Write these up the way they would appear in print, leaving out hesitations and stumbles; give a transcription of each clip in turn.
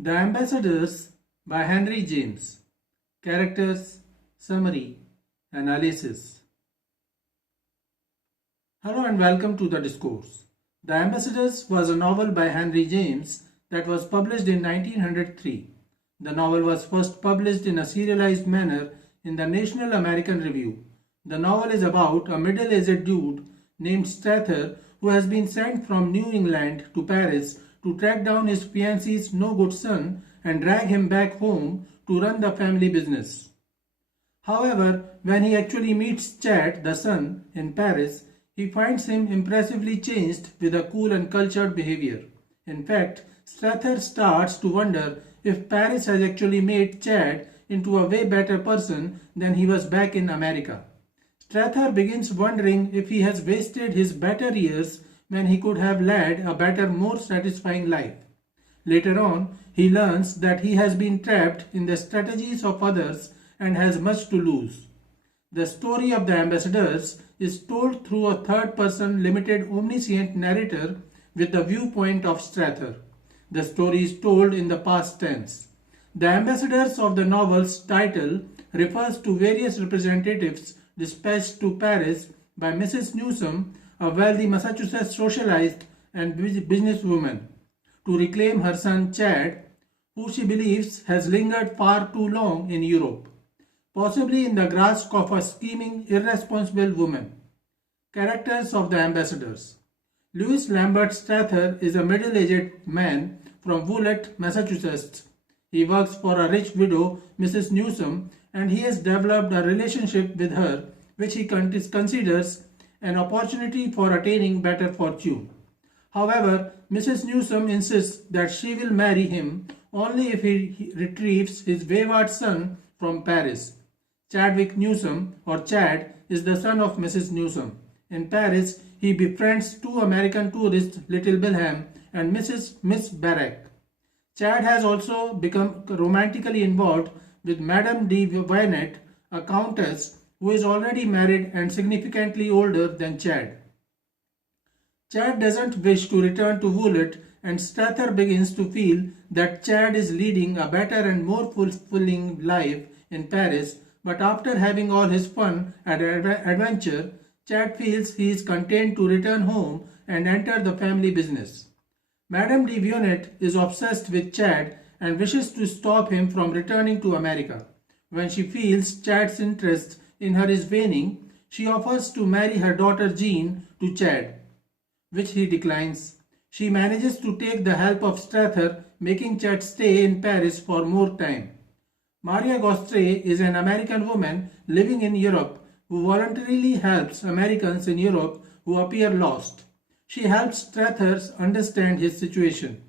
The Ambassadors by Henry James. Characters, Summary, Analysis. Hello and welcome to the discourse. The Ambassadors was a novel by Henry James that was published in 1903. The novel was first published in a serialized manner in the National American Review. The novel is about a middle-aged dude named Strether who has been sent from New England to Paris to track down his fiancée's no-good son and drag him back home to run the family business. However, when he actually meets Chad, the son, in Paris, he finds him impressively changed with a cool and cultured behavior. In fact, Strether starts to wonder if Paris has actually made Chad into a way better person than he was back in America. Strether begins wondering if he has wasted his better years when he could have led a better, more satisfying life. Later on, he learns that he has been trapped in the strategies of others and has much to lose. The story of the ambassadors is told through a third-person limited omniscient narrator with the viewpoint of Strether. The story is told in the past tense. The ambassadors of the novel's title refers to various representatives dispatched to Paris by Mrs. Newsom, a wealthy Massachusetts socialite and businesswoman, to reclaim her son Chad, who she believes has lingered far too long in Europe, possibly in the grasp of a scheming, irresponsible woman. Characters of the ambassadors. Louis Lambert Strether is a middle-aged man from Vionnet, Massachusetts. He works for a rich widow, Mrs. Newsom, and he has developed a relationship with her which he considers an opportunity for attaining better fortune. However, Mrs. Newsom insists that she will marry him only if he retrieves his wayward son from Paris. Chadwick Newsom, or Chad, is the son of Mrs. Newsom. In Paris, he befriends two American tourists, Little Bilham and Miss Barrack. Chad has also become romantically involved with Madame de Vionnet, a countess who is already married and significantly older than Chad. Chad doesn't wish to return to Violet, and Strether begins to feel that Chad is leading a better and more fulfilling life in Paris, but after having all his fun and adventure, Chad feels he is content to return home and enter the family business. Madame de Vionnet is obsessed with Chad and wishes to stop him from returning to America. When she feels Chad's interest in her is waning, she offers to marry her daughter Jean to Chad, which he declines. She manages to take the help of Strether, making Chad stay in Paris for more time. Maria Gostre is an American woman living in Europe who voluntarily helps Americans in Europe who appear lost. She helps Strether understand his situation.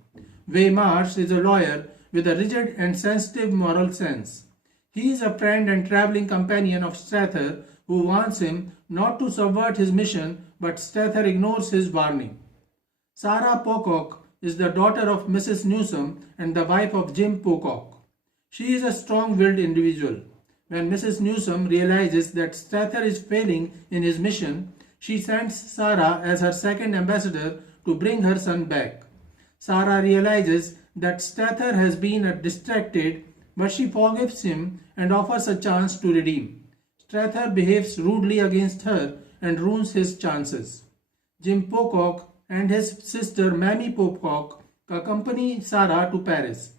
Weimar is a lawyer with a rigid and sensitive moral sense. He is a friend and traveling companion of Strether who warns him not to subvert his mission, but Strether ignores his warning. Sarah Pocock is the daughter of Mrs. Newsom and the wife of Jim Pocock. She is a strong-willed individual. When Mrs. Newsom realizes that Strether is failing in his mission, she sends Sarah as her second ambassador to bring her son back. Sarah realizes that Strether has been distracted, but she forgives him and offers a chance to redeem. Strether behaves rudely against her and ruins his chances. Jim Pocock and his sister Mamie Pocock accompany Sarah to Paris.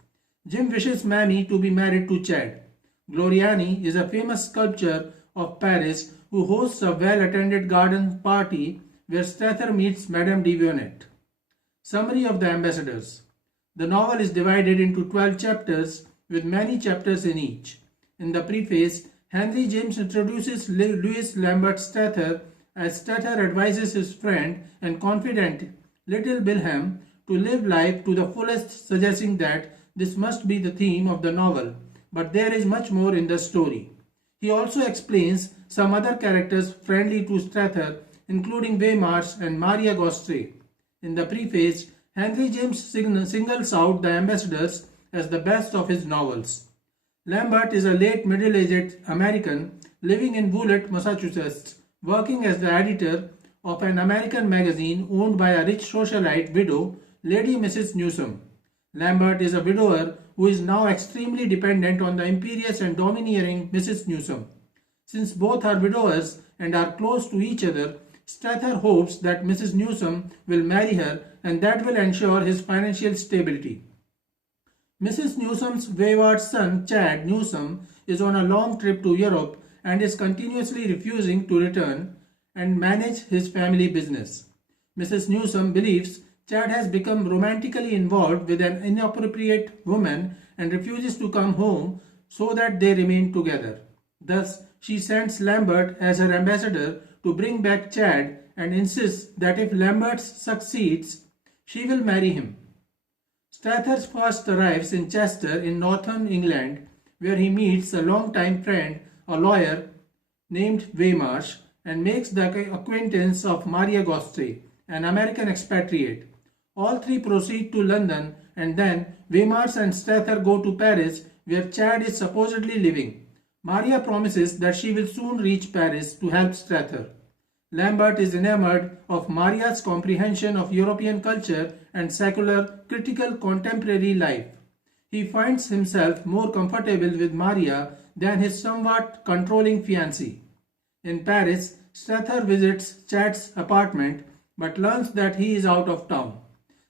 Jim wishes Mamie to be married to Chad. Gloriani is a famous sculptor of Paris who hosts a well-attended garden party where Strether meets Madame de Vionnet. Summary of the Ambassadors. The novel is divided into 12 chapters with many chapters in each. In the preface, Henry James introduces Louis Lambert Strether as Strether advises his friend and confidant Little Bilham to live life to the fullest, suggesting that this must be the theme of the novel, but there is much more in the story. He also explains some other characters friendly to Strether, including Weimar and Maria Gostre. In the preface, Henry James singles out the ambassadors as the best of his novels. Lambert is a late middle-aged American living in Violet, Massachusetts, working as the editor of an American magazine owned by a rich socialite widow, Lady Mrs. Newsom. Lambert is a widower who is now extremely dependent on the imperious and domineering Mrs. Newsom. Since both are widowers and are close to each other, Strether hopes that Mrs. Newsom will marry her and that will ensure his financial stability. Mrs. Newsom's wayward son Chad Newsom is on a long trip to Europe and is continuously refusing to return and manage his family business. Mrs. Newsom believes Chad has become romantically involved with an inappropriate woman and refuses to come home so that they remain together. Thus, she sends Lambert as her ambassador to bring back Chad and insists that if Lambert succeeds, she will marry him. Strether first arrives in Chester in northern England, where he meets a long-time friend, a lawyer named Waymarsh, and makes the acquaintance of Maria Gostre, an American expatriate. All three proceed to London, and then Waymarsh and Strether go to Paris, where Chad is supposedly living. Maria promises that she will soon reach Paris to help Strether. Lambert is enamored of Maria's comprehension of European culture and secular, critical contemporary life. He finds himself more comfortable with Maria than his somewhat controlling fiancée. In Paris, Strether visits Chad's apartment but learns that he is out of town.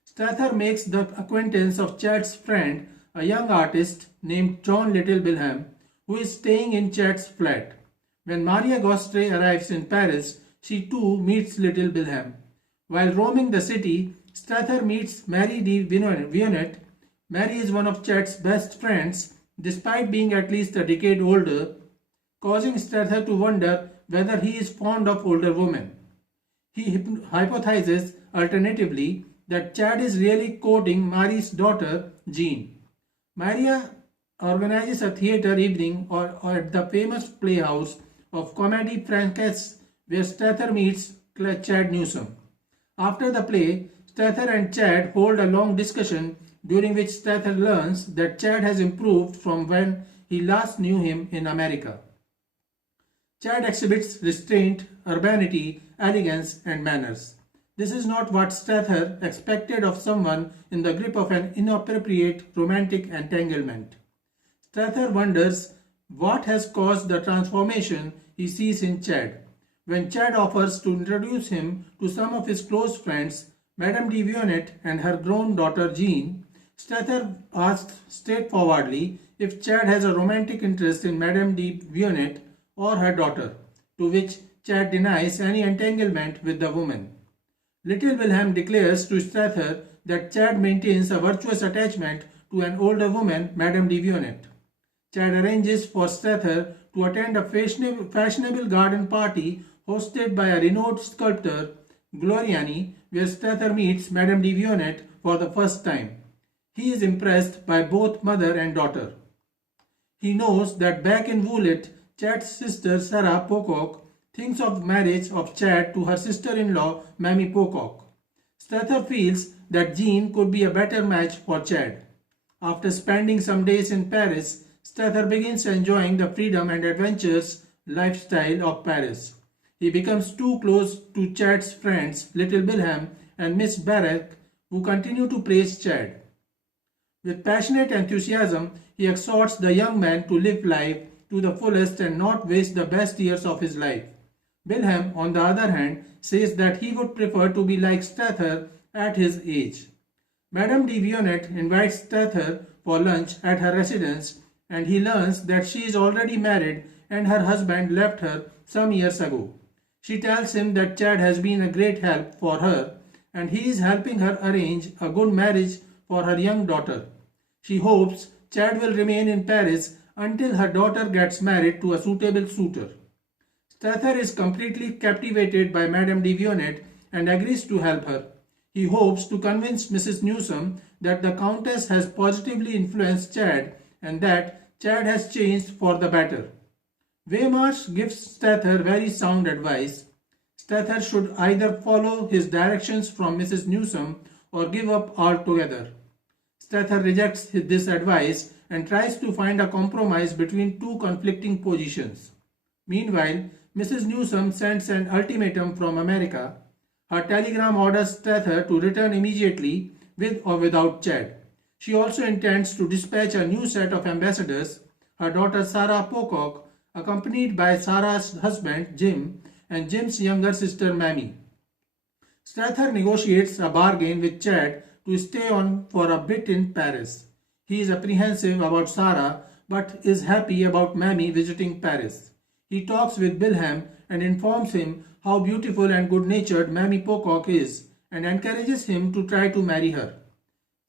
Strether makes the acquaintance of Chad's friend, a young artist named John Little Bilham, who is staying in Chad's flat. When Maria Gostre arrives in Paris, she too meets Little Bilham. While roaming the city, Strether meets Mary de Vionnet. Mary is one of Chad's best friends, despite being at least a decade older, causing Strether to wonder whether he is fond of older women. He hypothesizes, alternatively, that Chad is really courting Mary's daughter, Jean. Maria organizes a theatre evening or at the famous playhouse of Comédie Française, where Strether meets Chad Newsom. After the play, Strether and Chad hold a long discussion during which Strether learns that Chad has improved from when he last knew him in America. Chad exhibits restraint, urbanity, elegance, and manners. This is not what Strether expected of someone in the grip of an inappropriate romantic entanglement. Strether wonders what has caused the transformation he sees in Chad. When Chad offers to introduce him to some of his close friends, Madame de Vionnet and her grown daughter Jean, Strether asks straightforwardly if Chad has a romantic interest in Madame de Vionnet or her daughter, to which Chad denies any entanglement with the woman. Little Wilhelm declares to Strether that Chad maintains a virtuous attachment to an older woman, Madame de Vionnet. Chad arranges for Strether to attend a fashionable garden party hosted by a renowned sculptor, Gloriani, where Strether meets Madame de Vionnet for the first time. He is impressed by both mother and daughter. He knows that back in Vionet, Chad's sister Sarah Pocock thinks of marriage of Chad to her sister-in-law Mamie Pocock. Strether feels that Jean could be a better match for Chad. After spending some days in Paris, Strether begins enjoying the freedom and adventurous lifestyle of Paris. He becomes too close to Chad's friends Little Bilham and Miss Barrack, who continue to praise Chad. With passionate enthusiasm, he exhorts the young man to live life to the fullest and not waste the best years of his life. Bilham, on the other hand, says that he would prefer to be like Strether at his age. Madame de Vionnet invites Strether for lunch at her residence, and he learns that she is already married and her husband left her some years ago. She tells him that Chad has been a great help for her and he is helping her arrange a good marriage for her young daughter. She hopes Chad will remain in Paris until her daughter gets married to a suitable suitor. Strether is completely captivated by Madame de Vionnet and agrees to help her. He hopes to convince Mrs. Newsom that the Countess has positively influenced Chad and that Chad has changed for the better. Waymarsh gives Strether very sound advice. Strether should either follow his directions from Mrs. Newsom or give up altogether. Strether rejects this advice and tries to find a compromise between two conflicting positions. Meanwhile, Mrs. Newsom sends an ultimatum from America. Her telegram orders Strether to return immediately with or without Chad. She also intends to dispatch a new set of ambassadors, her daughter Sarah Pocock, accompanied by Sarah's husband Jim and Jim's younger sister Mamie. Strether negotiates a bargain with Chad to stay on for a bit in Paris. He is apprehensive about Sarah but is happy about Mamie visiting Paris. He talks with Bilham and informs him how beautiful and good-natured Mamie Pocock is and encourages him to try to marry her.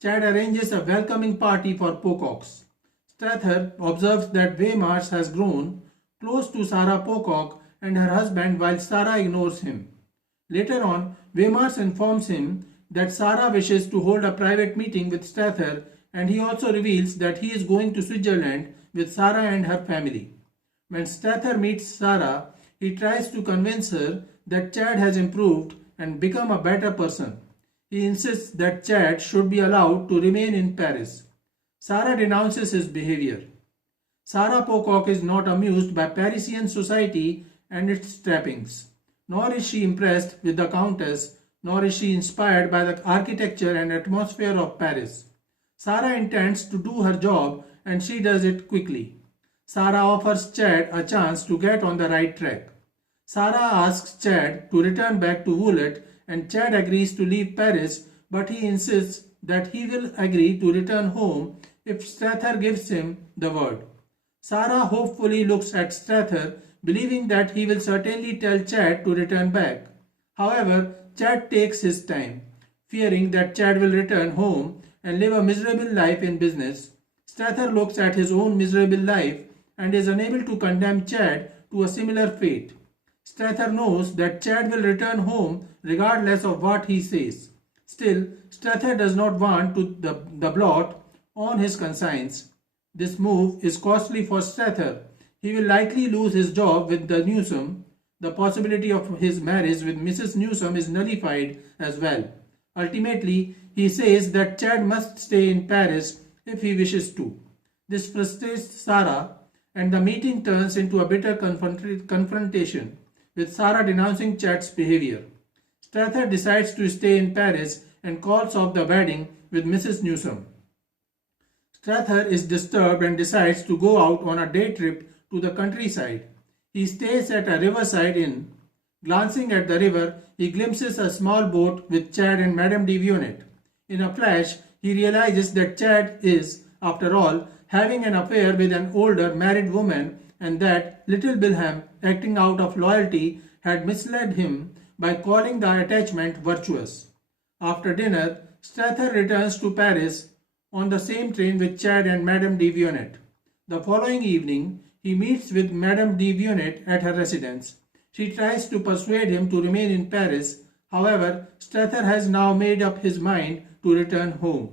Chad arranges a welcoming party for Pococks. Strether observes that Weymars has grown close to Sarah Pocock and her husband while Sarah ignores him. Later on, Weymars informs him that Sarah wishes to hold a private meeting with Strether, and he also reveals that he is going to Switzerland with Sarah and her family. When Strether meets Sarah, he tries to convince her that Chad has improved and become a better person. He insists that Chad should be allowed to remain in Paris. Sarah denounces his behavior. Sarah Pocock is not amused by Parisian society and its trappings. Nor is she impressed with the Countess, nor is she inspired by the architecture and atmosphere of Paris. Sarah intends to do her job and she does it quickly. Sarah offers Chad a chance to get on the right track. Sarah asks Chad to return back to Vionet and Chad agrees to leave Paris, but he insists that he will agree to return home if Strether gives him the word. Sarah hopefully looks at Strether, believing that he will certainly tell Chad to return back. However, Chad takes his time. Fearing that Chad will return home and live a miserable life in business, Strether looks at his own miserable life and is unable to condemn Chad to a similar fate. Strether knows that Chad will return home regardless of what he says. Still, Strether does not want the blot on his conscience. This move is costly for Strether. He will likely lose his job with the Newsom. The possibility of his marriage with Mrs. Newsom is nullified as well. Ultimately, he says that Chad must stay in Paris if he wishes to. This frustrates Sarah, and the meeting turns into a bitter confrontation, with Sarah denouncing Chad's behavior. Strether decides to stay in Paris and calls off the wedding with Mrs. Newsom. Strether is disturbed and decides to go out on a day trip to the countryside. He stays at a riverside inn. Glancing at the river, he glimpses a small boat with Chad and Madame de Vionnet. In a flash, he realizes that Chad is, after all, having an affair with an older married woman and that little Bilham, acting out of loyalty, had misled him by calling the attachment virtuous. After dinner, Strether returns to Paris on the same train with Chad and Madame de Vionnet. The following evening, he meets with Madame de Vionnet at her residence. She tries to persuade him to remain in Paris. However, Strether has now made up his mind to return home.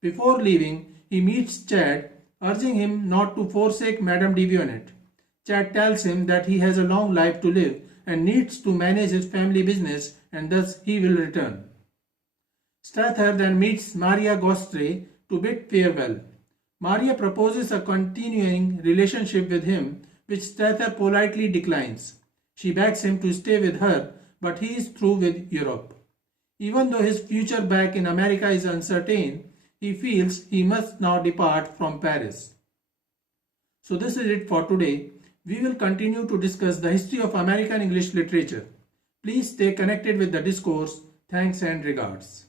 Before leaving, he meets Chad, urging him not to forsake Madame de Vionnet. Chad tells him that he has a long life to live and needs to manage his family business and thus he will return. Strether then meets Maria Gostre to bid farewell. Maria proposes a continuing relationship with him, which Strether politely declines. She begs him to stay with her, but he is through with Europe. Even though his future back in America is uncertain, he feels he must now depart from Paris. So this is it for today. We will continue to discuss the history of American English literature. Please stay connected with the discourse. Thanks and regards.